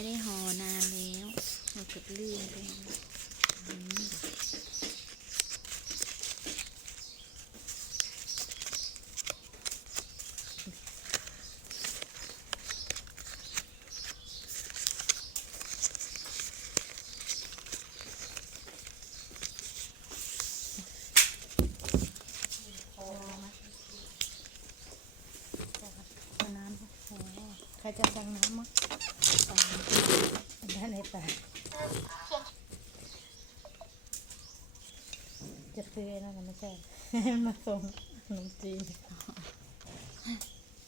ไม่ได้ห่อนานแล้วเราเกือบลื่นไปใครจะแซงน้ำมั้ง อ๋อได้ในตาจะซื้อไอ้นั่นก็ไม่ใช่มาส่งขนมจีน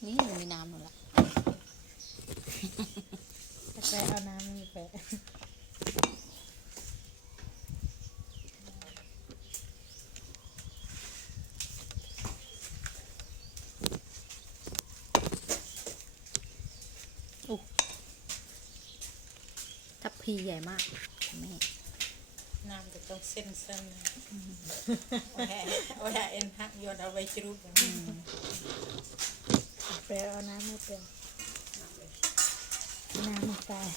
นี่มีน้ำหนูละ แต่แปะเอาน้ำนี่แปะ ทัพพีใหญ่มากแม่น้ำจะต้องเส้นเส้นโอ้ยโอ้ยเอ็นหักโยนเอาไว้จรุบแปะเอาน้ำไม่เปล่าน้ำมันตาย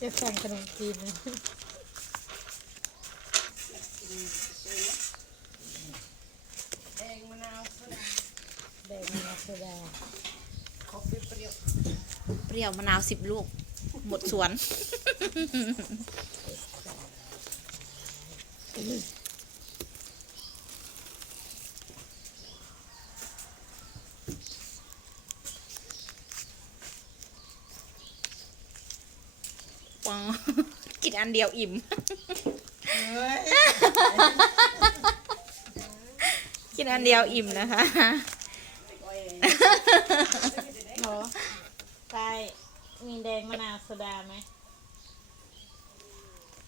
จะสั่งขนมจีนเลยแดงมะนาวโซดาแดงมะนาวโซดาคอฟฟี่เปรี้ยวเปรี้ยวมะนาวสิบลูก หมดสวนปังกินอันเดียวอิ่มเฮ้ยกินอันเดียวอิ่มนะคะ โอ้ย หรอไปมี แดงมะนาวโซดาไหม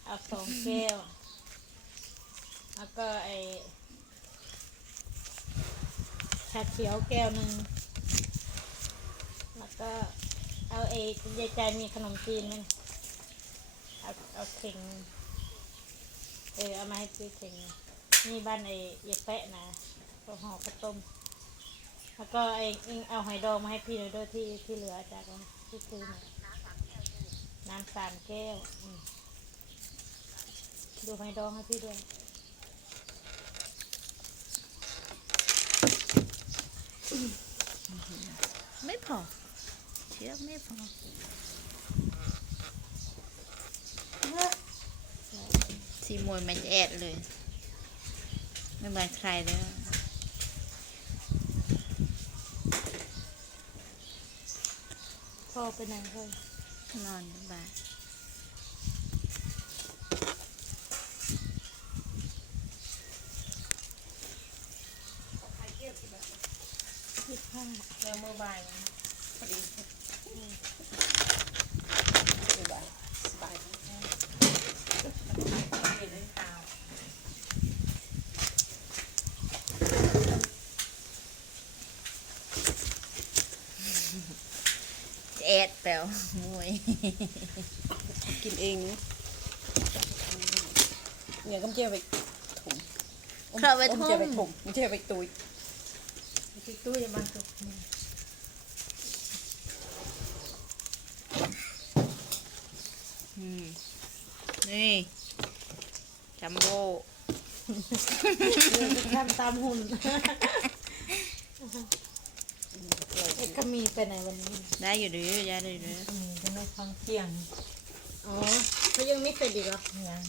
เอาสองแก้ว แล้วก็ไอชาเขียวแก้วหนึ่ง แล้วก็เอาไอ้ยายใจมีขนมจีนไหมเอาเอาเข่ง เออเอามาให้ซื้อเข่ง นี่บ้านไอ้ยายแปะนะก็ห่อข้าวต้มแล้วก็ไอ้อิงเอาหอยดองมาให้พี่หน่อยด้วยที่ที่เหลือจากที่ซื้อมา น้ำสามแก้วอืมดูหอยดองให้พี่ด้วยไม่พอ เชือกไม่พอสีมวยมันจะแอดเลย ไม่เหมือนใครเลยพ่อไปไหนพ่อ นอนอยู่บ้านยี่ห้าแนวมือบ่ายพอดีมือบ่ายสบายเห็นได้ข่าว จะ แอดแปลวมวยกินเองเนี่ยก็เจียวไปถุงเข้าไปทุ่เจียวไปมถุงเจียวไปตุยที่ตู้จะมาสุกอืมนี่จัมโบ้ทำตามหุ่น ไอ้ขมีไปไหนวันนี้ได้อยู่ดื้อยายได้อยู่ดื้อขมีจะไม่ฟังเสียง อ๋อเขายังไม่เสร็จอีกเหรอยัง